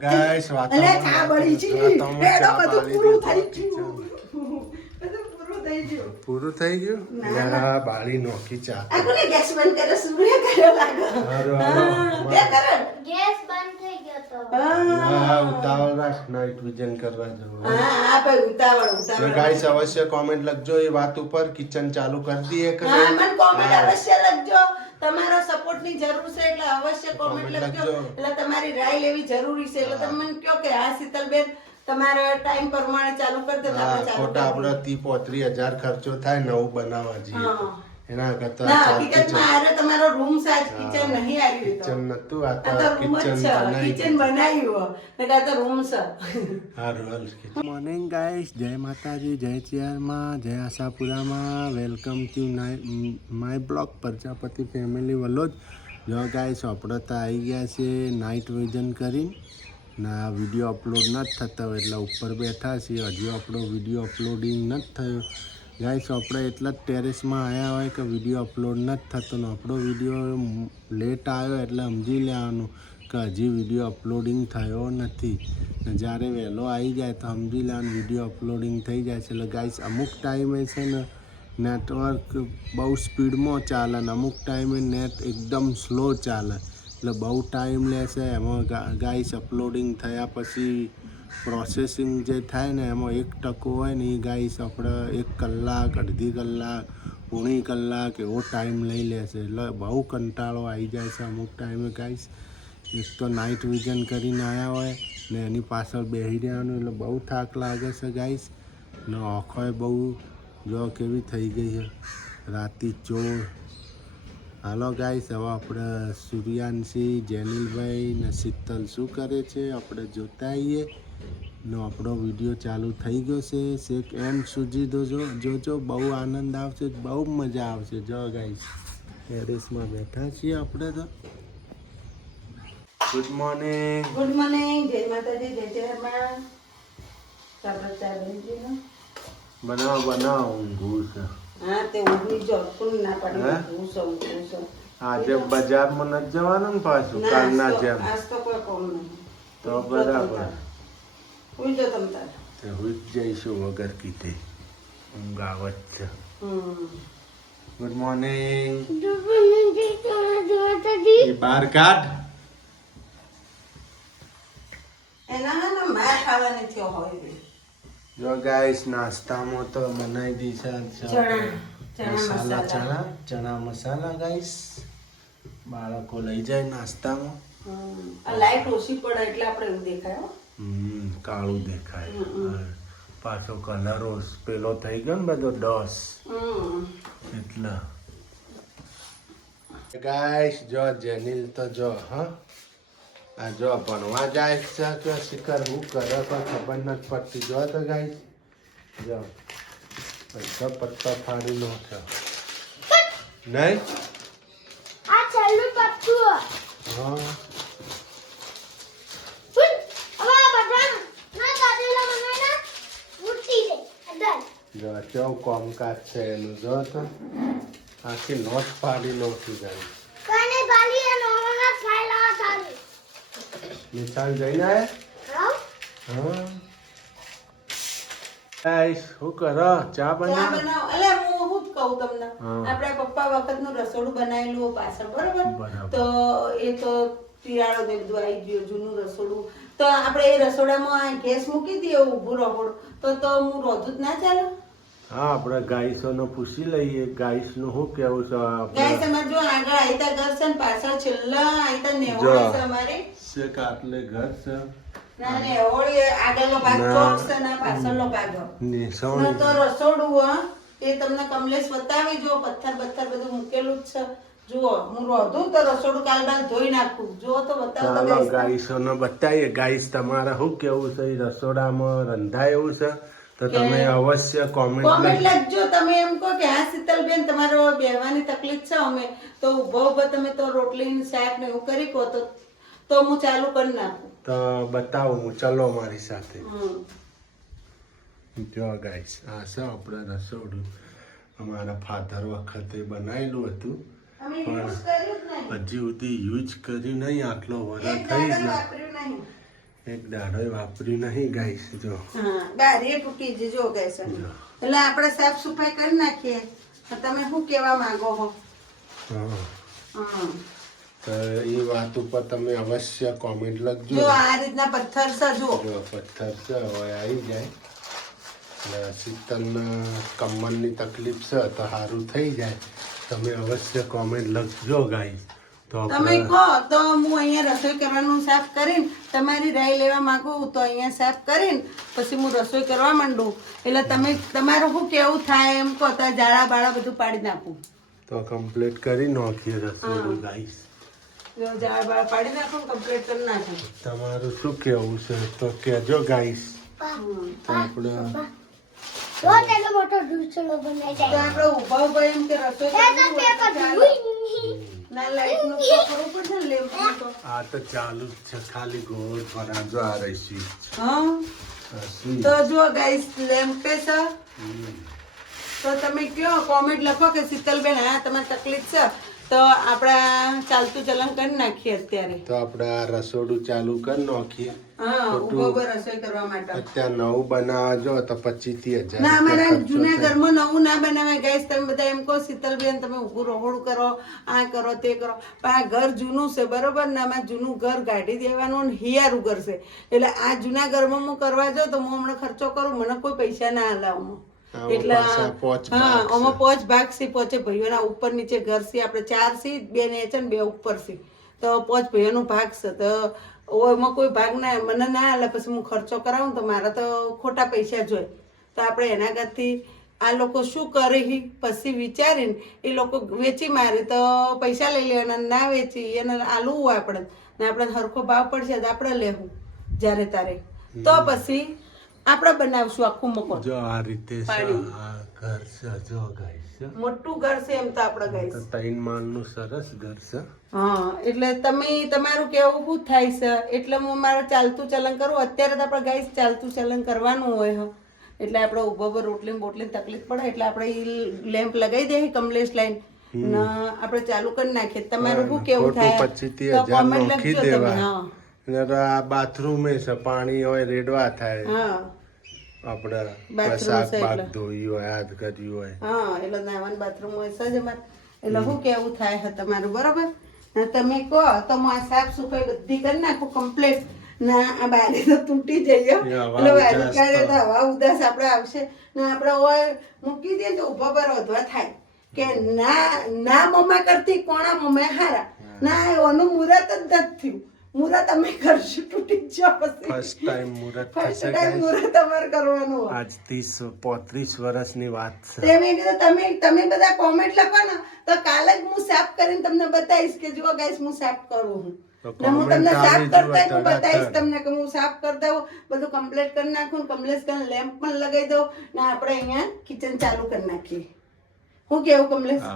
Guys વાત અલે ચા બળી છે એ તો બધું પૂરું થઈ ગયું બધું પૂરું થઈ ગયું પૂરું થઈ ગયું યાર બાળી નોખી ચા આ કોને ગેસ બંધ કરે સૂર્ય કર્યો લાગે તે કરે ગેસ બંધ થઈ ગયો તો હા ઉતાવળ રાખ નાઈટ વિઝન કરવા જવું હા ભાઈ ઉતાવળ ગાઈસ અવશ્ય કોમેન્ટ લખજો એ વાત ઉપર કિચન ચાલુ કરી દઈએ કે હા મને કોમેન્ટ અવશ્ય લખજો તમારો સપોર્ટ ની જરૂર છે એટલે અવશ્ય કોમેન્ટ લખજો એટલે તમારી રાય લેવી જરૂરી છે એટલે તમે મને કહો કે આ શીતલબેન તમારા ટાઈમ પ્રમાણે ચાલુ કરી દે તો આપણે ચાલુ ખોટા આપણે 30-35,000 ખર્ચો થાય નવું બનાવવા જઈએ એના કરતા ના હકીકતમાં આરે તમારો રૂમ સાજ કિચન નહીં આવી રહ્યો કિચન નતું આ આ તો રૂમ જ છે કિચન બનાવ્યું ને આ તો રૂમ છે હારું મોર્નિંગ ગાઈસ જય માતાજી જય ચિયારમાં જય આશાપુરામાં welcome to my blog Prajapati family vlogs જો ગાઈસ આપણે તો આવી ગયા છે નાઇટ વિઝન કરીને ના વિડીયો અપલોડ નથી થતા હોય એટલે ઉપર બેઠા છીએ હજી આપણો વિડીયો અપલોડિંગ નથી થયો ગાઈસ આપણે એટલા જ ટેરેસમાં આવ્યા હોય કે વિડીયો અપલોડ નથી થતો ને આપણો વિડીયો લેટ આવ્યો એટલે સમજી લેવાનું કે હજી વિડીયો અપલોડિંગ થયો નથી ને જ્યારે વહેલો આવી જાય તો સમજી લેવાનું વિડીયો અપલોડિંગ થઈ જાય છે એટલે ગાઈસ અમુક ટાઈમે છે ને નેટવર્ક બહુ સ્પીડમાં ચાલે ને અમુક ટાઈમે નેટ એકદમ સ્લો ચાલે એટલે બહુ ટાઈમ લેશે એમાં ગાઈસ અપલોડિંગ થયા પછી પ્રોસેસિંગ જે થાય ને એમાં 1% હોય ને એ ગાઈસ આપણે 1 કલાક અડધી કલાક પોણી કલાક એવો ટાઈમ લઈ લેશે એટલે બહુ કંટાળો આવી જાય છે અમુક ટાઈમે ગાઈસ એક તો નાઇટ વિઝન કરીને આવ્યા હોય ને એની પાછળ બેસી રહેવાનું એટલે બહુ થાક લાગે છે ગાઈસ ને આંખોય બહુ જો કેવી થઈ ગઈ છે રાતી ચોર હાલો ગાઈસ હવે આપણે સૂર્યાંશી જેનિલભાઈ ને શીતલ શું કરે છે આપણે જોતા આવીએ નો આપણો વિડીયો ચાલુ થઈ ગયો છે છેક એન્ડ સુધી જોજો બહુ આનંદ આવશે બહુ મજા આવશે જો ગાઈસ ટેરેસમાં બેઠા છીએ આપણે તો ગુડ મોર્નિંગ જય માતાજી જય જયમાં ચાલો ચા બની ગઈ બનાવ ઊંઘું છે હા તે ઊંઘી જો કોણ ના પાડી ઊંઘું આજે બજારમાં નથી જવાનું ને પાછું કાલના જેમ આજ તો કોઈ કોમ નહીં તો બરાબર ઉઈ જો તમ તાર તે હુઈ જઈશું વગર કીધે ઊંઘ આવત છે ગુડ મોર્નિંગ એ બહાર કાઢ એના ના માર ખાવાની થયો હોય જો ગાઈસ નાસ્તામાં તો બનાવી દીધા ચણા મસાલા ગાઈસ બાળકો લઈ જાય નાસ્તામાં આ લાઈટ ઓછી પડે એટલે આપણે એવું દેખાય કાળું દેખાય પાછો કલર પેલો થઈ ગયો ને બધો ડસ એટલે ગાઈસ જો જેનિલ તો જો હા આ જો ભણવા જાય છે કે શિખર હું કરે પણ ખબર નથી પડતી જો તો ગાઈસ જો બધા પત્તા ફાડી નાખ્યો નહીં આ છેલ્લું પત્તું હા જો કેવું કોમકાજ છે એનું જો તો આખી નોટ ફાડી નાખી જાય નિશાન જઈને આયા હા ગાઈસ હું કરો ચા બનાવ અલે હું શું કહું તમને આપણા પપ્પા વખતનું રસોડું બનાવેલું પાછળ બરોબર તો એ તો તિરાડો ને બધું આવી ગયું જૂનું રસોડું તો આપણે એ રસોડામાં ગેસ મૂકી દઈએ ઊભું રહોડ તો હું રોધું જ ના ચાલે હા આપણે ગાઈસોનો પૂછી લઈએ ગાઈસનું શું કેવું છે ગાઈસ અમાર જો આગળ આઈતા ઘર છે ને પાછળ છેલ્લા આઈતા નેવોળી છે અમારે છે કાટલે ઘર છે ના નેવોળી આગળનો ભાગ ચોક છે ને પાછળનો ભાગ નિશાન તો રસોડું એ તમને કમલેશ બતાવી જો પથ્થર બધું મૂકેલું જ છે જુઓ હું રોધું તો રસોડું કાલ બાદ ધોઈ નાખું જુઓ તો બતાવો ચાલો ગાઈસોને બતાવીએ ગાઈસ તમારે શું કેવું છે રસોડામાં રંધાય એવું છે તો તમે અવશ્ય કોમેન્ટ લખજો તમે એમ કહો કે હા શીતલબેન તમારો બેહવાની તકલીફ છે અમે તો ઉભો તમે તો રોટલી ને શાક ને એવું કરી કહો તો હું ચાલુ કરી નાખું તો બતાવું હું ચલો મારી સાથે જો ગાઈસ આ છે આપણે રસોડું અમારા ફાધર વખતે બનાવેલું હતું પણ હજી સુધી યુઝ કરી નહીં આટલો વર્ષ થઈ ગયો એક દાડો વાપર્યું નહીં ગાઈસ જો. હા બારી તૂટી છે જો ગેસ એટલે આપણે સાફ સફાઈ કરી નાખીએ તો તમે શું કહેવા માંગો છો? હા હા તો એ વાત ઉપર તમે અવશ્ય કોમેન્ટ લખજો. જો આ રીતના પથ્થર છે જો જો પથ્થર છે હવે આવી જાય એટલે શીતલના કમરની તકલીફ છે તો સારું થઈ જાય. તમે અવશ્ય કોમેન્ટ લખજો ગાઈસ. તો તમે કહો તો હું અહીંયા રસોઈ કરવાનું સાફ કરીને તમારી રાય લેવા માંગુ તો અહીંયા સાફ કરીને પછી હું રસોઈ કરવા માંડું એટલે તમે તમારું શું કેવું થાય એમ કહો તો ઝાડા બાળા બધું પાડી નાખું. તો કમ્પ્લીટ કરી નાખીએ રસોડું ગાઈસ. જો ઝાડા બાળા પાડી નાખું કમ્પ્લીટ કરી નાખું. તમારું શું કેવું છે તો કહેજો ગાઈસ. તો આપણે રોજ એનો મોટો ઢૂંચળો બનાવી તો જાય. આપણે ઊભા ઊભા એમ કે રસોઈ કરવી હોય તો ચાલે. ના લાઈટનું તો કરવું પડશે ને લેમ્પનું તો. આ તો ચાલુ જ છે ખાલી ગોળ ફરા જો આ રહી સ્વીચ. હા તો જો ગાઈસ લેમ્પ છે તો તમે કયો કોમેન્ટ લખો કે શીતલબેન હા તમારી તકલીફ છે તો આપણે ચાલતું ચલણ કરી નાખીએ અત્યારે. તો આપણે આ રસોડું ચાલુ કરી નાખીએ. હા ઊભો ઊભો રસોઈ કરવા માટે. અત્યારે નવું બનાવવા જો તો 25,000 ના અમારા જૂના ઘરમાં નવું ના બનાવાય ગાઈસ. તમે બધા એમ કહો શીતલબેન તમે ઊભું રહોડું કરો આ કરો તે કરો પણ આ ઘર જૂનું છે બરોબર ને આમાં જૂનું ઘર કાઢી દેવાનું ને હિયારું ઘર છે એટલે આ જૂના ઘરમાં હું કરવા જાઉં તો હું હમણાં ખર્ચો કરું મને કોઈ પૈસા ના હાલાવમાં એટલે હા આમાં 5 ભાગ છે. 5 ભાઈઓના ઉપર નીચે ઘર છે આપણે 4 છે 2 ને છે ને 2 ઉપર છે તો 5 ભાઈઓનો ભાગ છે તો એમાં કોઈ ભાગ ના મને ના હાલે પછી હું ખર્ચો કરાવું તો મારા તો ખોટા પૈસા જોઈએ તો આપણે એના કરતી આ લોકો શું કરે પછી વિચારીને એ લોકો વેચી મારે તો પૈસા લઈ લેવાના ના વેચી એને આલું હોય આપણે ને આપણે હરખો ભાવ પડશે તો આપણે લેવું જ્યારે તારે તો પછી આપણે બનાવશું આખું મકાન. જો આ રીતે છે આ ઘર છે જો ગાઈસ. મોટું ઘર છે એમ તો આપણે ગાઈસ. 3 માળનું સરસ ઘર છે. હા એટલે તમે તમારું કેવું શું થાય છે એટલે હું મારે ચાલતું ચલણ કરું અત્યારે તો આપણે ગાઈસ ચાલતું ચલણ કરવાનું હોય હ એટલે આપણે ઊભો ઊભો રોટલી બોટલી તકલીફ પડે એટલે આપણે ઈ લેમ્પ લગાવી દઈએ કમલેશ લાઈન ને આપણે ચાલુ કરી નાખીએ. તમારું શું કેવું થાય તો comment લખજો તમે. હા આ બાથરૂમ છે પાણી હોય રેડવા થાય હા આપણે શાક બાક ધોઈ હોય હાથ કર્યું હોય હા એટલે નાવાનું બાથરૂમ હોય સજ અમારે એટલે શું કેવું થાય છે તમારું બરોબર ને તમે કહો તો હું આ સાફ સફાઈ બધી કરી નાખું કમ્પ્લીટ ના આ બારી તો તૂટી જઈએ એટલે બારી કાઢે તો હવા ઉદાસ આપણે આવશે ને આપણે હોય મૂકી દઈએ તો ઊભા પર વધવા થાય કે ના મમ્મા કરતી કોણા મમ્મા હારા ના એનું મુહૂર્ત જ નથી થયું. મુહૂર્ત અમે કરશું તૂટી જ પછી ફર્સ્ટ ટાઈમ મુહૂર્ત ફર્સ્ટ થશે ટાઈમ મુહૂર્ત અમારે કરવાનું હોય. આજ 30-35 વર્ષની વાત છે. તે મેં કીધું તમે બધા કોમેન્ટ લખો ને તો કાલે જ હું સાફ કરીને તમને બતાવીશ કે જો ગાઈસ હું સાફ કરું છું ને હું તમને સાફ કરતા હું બતાવીશ તમને કે હું સાફ કરતા હું બધું કમ્પ્લીટ કરી નાખું કમ્પ્લીટ કરીને લેમ્પ પણ લગાવી દઉં ને આપણે અહીંયા કિચન ચાલુ કરી નાખીએ. હું કેવું કમલેશ?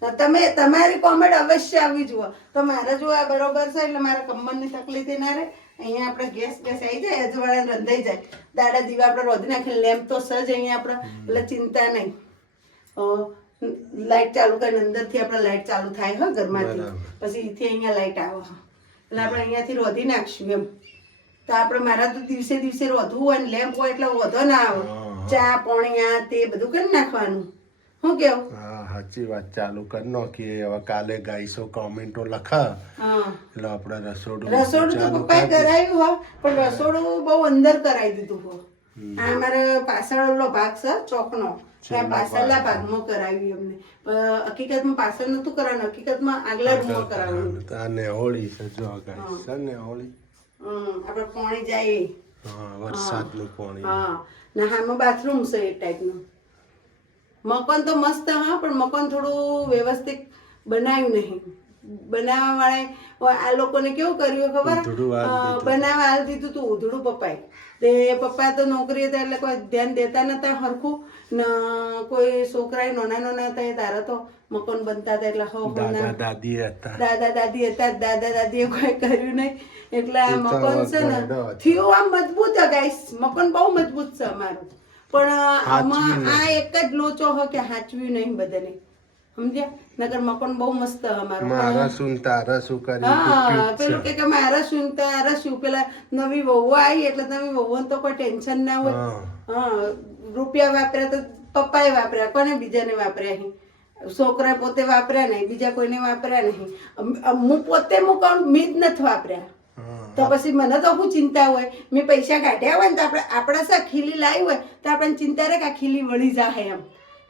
તો તમે તમારી કોમેન્ટ અવશ્ય આવી જુઓ તો મારે જો આ બરોબર છે એટલે મારા કમરની તકલીફ ના રહે. અહીંયા આપણે ગેસ આવી જાય અજવાળા રંધાઈ જાય દાડા દીવા આપણે રોધી નાખીને લેમ્પ તો સજ અહીંયા આપણે એટલે ચિંતા નહીં. લાઈટ ચાલુ કરીને અંદરથી આપણે લાઈટ ચાલુ થાય હો ઘરમાંથી પછી અહીંથી અહીંયા લાઈટ આવે એટલે આપણે અહીંયાથી રોધી નાખશું એમ તો આપણે મારા તો દિવસે દિવસે રોધવું હોય ને લેમ્પ હોય એટલે વધો ના આવે ચા પાણી આ તે બધું કરી નાખવાનું. શું કેવું? હા સાચી વાત ચાલુ કરી નાખીએ હવે કાલે ગાઈસો કોમેન્ટો લખા એટલે આપણે રસોડું તો પપ્પાએ કરાવ્યું હો પણ રસોડું બહુ અંદર કરાવી દીધું હો. આ અમારા પાછળનો ભાગ છે ચોકનો ત્યાં પાછળના ભાગમાં કરાવ્યું અમને હકીકતમાં પાછળ નતું કરાવ્યું હકીકતમાં આગલા રૂમમાં કરાવ્યું. આ નેહોળી છે જો ગાઈસ છે નેહોળી આપણે પાણી જાય હા વરસાદનું પાણી હા ને હામાં બાથરૂમ છે એ ટાઈપનું. મકાન તો મસ્ત હા પણ મકાન થોડું વ્યવસ્થિત બનાવ્યું નહીં. બનાવવા વાળા આ લોકોને કેવું કર્યું ખબર બનાવવા હાલ દીધું તું ઉધડું પપ્પાએ તે પપ્પા તો નોકરી હતા એટલે કોઈ ધ્યાન દેતા નતા હરખું ને કોઈ છોકરા નાના હતા તારા તો મકાન બનતા હતા એટલે દાદા દાદી હતા દાદા દાદીએ કોઈ કર્યું નહીં એટલે આ મકાન છે ને થયું આમ મજબૂત છે ગાઈસ. મકાન બહુ મજબૂત છે અમારું પણ આમાં આ એક જ લોચો હોય કે હાચવ્યું નહીં બધાને સમજ્યા? નગર મકાન બહુ મસ્ત અમારું. મારા શું તારા શું કરી હા, પેલું કે મારા શું તારા શું, પેલા નવી વહુ આવી એટલે નવી વહુને તો કોઈ ટેન્શન ના હોય. હા, રૂપિયા વાપર્યા તો પપ્પાએ વાપર્યા, કોને બીજાને વાપર્યા નહીં. છોકરા પોતે વાપર્યા નહીં, બીજા કોઈને વાપર્યા નહીં. હું પોતે મૂકવાનું મી જ નથી વાપર્યા. તો પછી મને તો શું ચિંતા હોય, મેં પૈસા કાઢ્યા હોય ને તો આપણે શા ખીલી લાવી હોય તો આપણને ચિંતા રહે કે આ ખીલી વળી જાય એમ.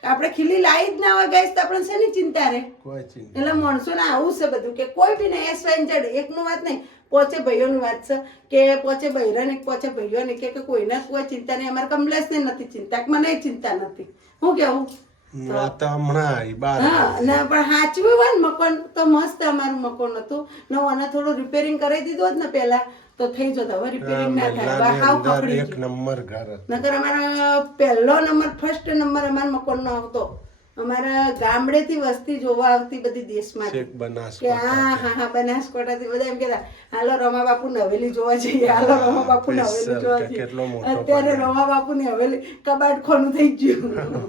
આપણે ખીલી લાવી જ ના હોય ગાઈસ તો આપણે શેની ચિંતા રહે? એટલે માણસોને આવું છે બધું કે કોઈ બી ને SYZ એકનું વાત નહીં, પોચે ભાઈઓની વાત છે કે પોચે બૈરાને પોચે ભાઈઓને કે કોઈને કોઈ ચિંતા નહીં. અમારે કમલેશને નથી ચિંતા, મને ચિંતા નથી. હું કેવું હા, ને પણ હાચવ્યું હોય ને મકાન તો મસ્ત અમારું મકાન હતું ને અને થોડું રિપેરિંગ કરી દીધું હોત ને પેલા તો થઈ જતો. હવે રિપેરિંગ ના થાય, હાવ પકડી એક નંબર ઘર નકર અમારા પહેલો નંબર ફર્સ્ટ નંબર અમારા મકાન નો આવતો. અમારા ગામડેથી વસ્તી જોવા આવતી બધી દેશમાંથી કે હા બનાસકાંઠાથી બધા એમ કેતા હાલો રમા બાપુ ની હવેલી જોવા જઈએ, હાલો રમા બાપુ ની હવેલી જોવા જઈએ. અત્યારે રમા બાપુ ની હવેલી કબાટ ખોનું થઈ ગયું.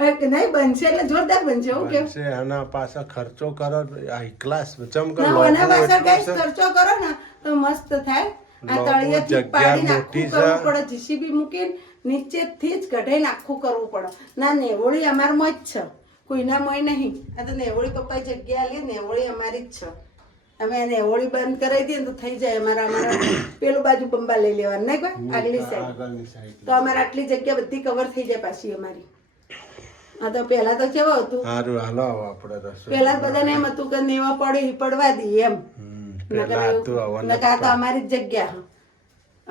નહીં બનશે એટલે જોરદાર બનશે. હું કેવું છે આના પાછા ખર્ચો કરો હાઈ ક્લાસ ચમકો આના પાછળ ગાઈસ ખર્ચો કરો ને તો મસ્ત થાય. આ તળિયેથી પાડીને આખું કરવું પડે, જીસીબી મૂકીને નીચેથી જ કઢાઈને આખું કરવું પડે. ના નેવોળી અમારમાં જ છે, કોઈના મોય નહીં. આ તો નેવોળી પપ્પાએ જગ્યા લે, નેવોળી અમારી જ છે. અમે નેવોળી બંધ કરાવી દઈએ તો થઈ જાય. અમારા પેલું બાજુ બંબા લઈ લેવાનું નહીં કોઈ આગલી સાઈડ, તો અમારે આટલી જગ્યા બધી કવર થઈ જાય પાછી અમારી. હા તો પેલા તો કેવું હતું, પેલા બધાને એમ હતું કે નેવા પડવા દઈએ એમ. નકા તો અમારી જ જગ્યા.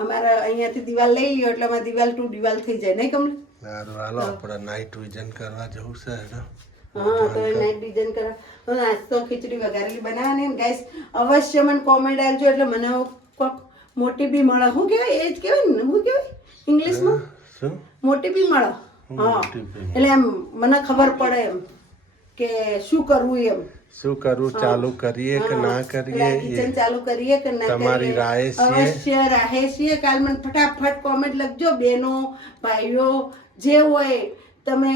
અમારે અહીંયાથી દિવાલ લઈ લ્યો એટલે અમારે દિવાલ ટુ દિવાલ થઈ જાય નહીં કમલે? નાઈટ વિઝન કરવા જવું છે. હા તો નાઈટ વિઝન કરવા નાસ્તો ખીચડી વઘારેલી બનાવવાની ને ગાઈસ અવશ્ય મને કોમેન્ટ આવજો એટલે મને કોક મોટી બી મળે. શું કહેવાય એ જ કહેવાય ને, શું કહેવાય ઇંગ્લિશમાં? મોટી બી મળે. હા એટલે એમ મને ખબર પડે એમ કે શું કરવું, એમ શું કરવું, ચાલુ કરીએ કે ના કરીએ, કિચન ચાલુ કરીએ કે ના તમારી રાય છે. અવશ્ય રાહે છીએ. કાલ મને ફટાફટ કોમેન્ટ લખજો બેનો ભાઈઓ જે હોય. તમે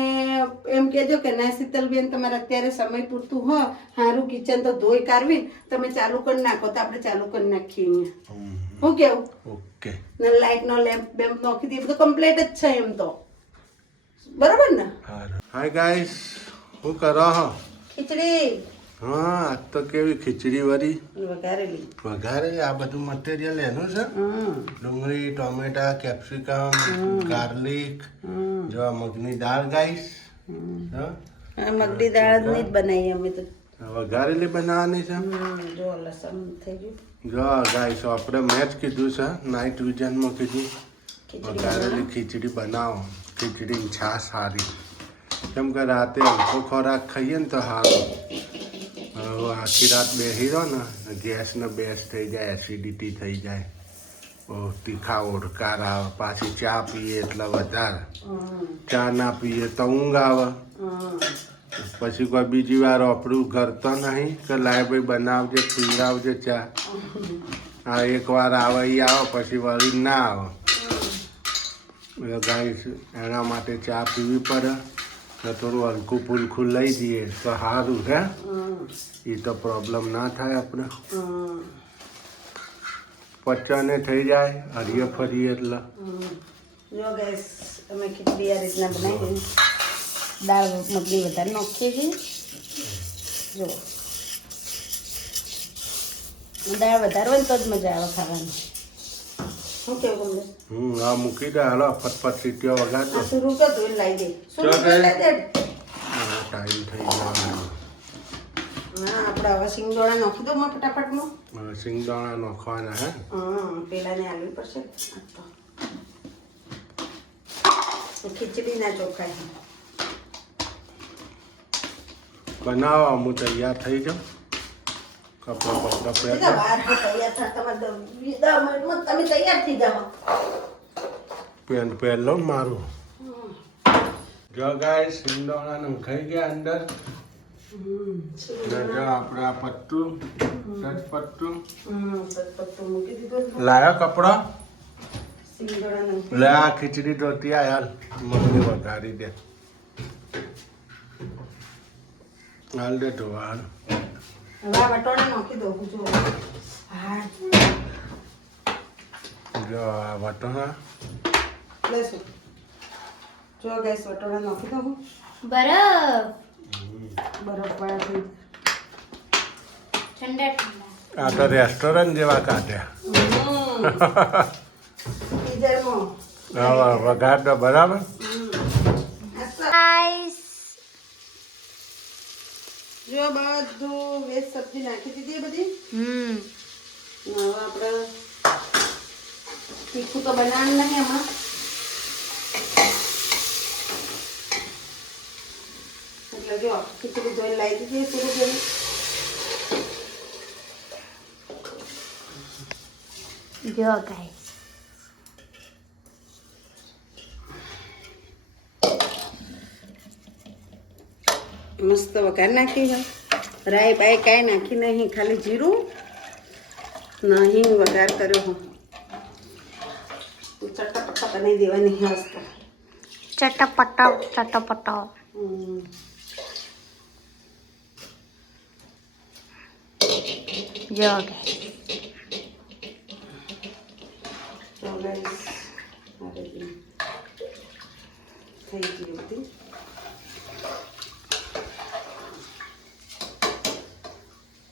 એમ કહેજો કે ના શીતલબેન તમારે અત્યારે સમય પૂરતું હોય, સારું કિચન તો ધોઈ કાઢવી તમે ચાલુ કરી નાખો તો આપણે ચાલુ કરી નાખીએ અહીંયા. શું કેવું? ઓકે. ને લાઈટ નો લેમ્પ બેમ્પ નાખી દઈએ, બધું કમ્પ્લીટ જ છે એમ તો. બરાબર ને? હાય ગાઈસ, શું કરો હો? ખીચડી. હા આજ તો કેવી ખીચડી વરી વઘારેલી. આ બધું મટીરિયલ એનું છે. ડુંગળી, ટોમેટા, કેપ્સિકમ, ગાર્લિક, જો મગની દાળ ગાઈસ. મગની દાળ ની જ બનાવી અમે તો. વઘારેલી બનાવવાની છે. જો લસણ થઈ ગયું. જો ગાઈસ આપણે મેં જ કીધું છે નાઇટ વિઝનમાં કીધું વઘારેલી ખીચડી બનાવો. ખીચડી છાશ સારી, કેમ કે રાતે હલકો ખોરાક ખાઈએ ને તો સારું. આખી રાત બેસી રહો ને ગેસ ને બેસ થઈ જાય, એસિડિટી થઈ જાય, તીખા ઓડકાર આવે. પાછી ચા પીએ એટલે વધારે, ચા ના પીએ તો ઊંઘ આવે. પછી કોઈ બીજી વાર આપણું ઘર તો નહીં કે લાય ભાઈ બનાવજે પીવડાવજે ચા. આ એકવાર આવે એ આવે પછી વળી ના આવે. ગાઈસ એના માટે ચા પીવી પડે. થોડું હલકું પુલખું લઈ જઈએ તો સારું હે. એ તો પ્રોબ્લેમ ના થાય આપણે, પચાને થઈ જાય હરીએ ફરીએ એટલે. જો ગેસ અમે ખીચડી આ રીતના બનાવી દઈએ. દાળ મગની વધારે નાખીએ છીએ. જો દાળ વધારે હોય ને તો જ મજા આવે ખાવાની. શું કેવું તમને? આ મૂકી દે હાલો ફટફટ સીટીઓ વગાડતો. શરૂ કર ધોઈને લાવી દે. ટાઈમ થઈ ગયો. હા આપણે હવે સિંગદાણા નાખી દો ફટાફટમાં. સિંગદાણા નાખવાના હે. પેલા ને આલવી પડશે. ખીચડી ના ચોખાય બનાવો. હું તૈયાર થઈ જાઉં. કપડા બપડા તમે તૈયાર થઈ જાઓ. પેન પહેલો મારું. જો ગાય સિંગદાણા નખાઈ ગયા અંદર. જો આપણે આ પત્તું મૂકી દીધું. લાયા કપડા લે. આ ખીચડી ધોતી આ યાર મમ્મી વઘારી દે. હાલ દે તો હાલ હવે આ વટોણા નાખી દઉં જો હા જો આ વટોણા લેશું જો ગેસ વટોણા નાખી દઉં બરફ બરફ વાળા થઈ ઠંડા ઠંડા આ તો રેસ્ટોરન્ટ જેવા કાઢ્યા ફ્રીઝરમાં હવે વઘાર તો બરાબર ગાઈસ જો બધું વેજ સબ્જી નાખી દીધી એ બધી હવે આપણે તીખું તો બનાવવાનું નહીં એમાં એટલે જો ખીચડી ધોઈને લાવી દીધી પૂરું કરી જો ગાઈસ મસ્ત વઘાર નાખી હોય રાઈ બાઈ કાંઈ નાખી નહીં ખાલી જીરું નહીં વઘાર કર્યો હું ચટપટા બનાવી દેવાની મસ્ત ચટપટો ચટપટો જો ગાઈસ તો ગાઈસ થઈ ગયું બધી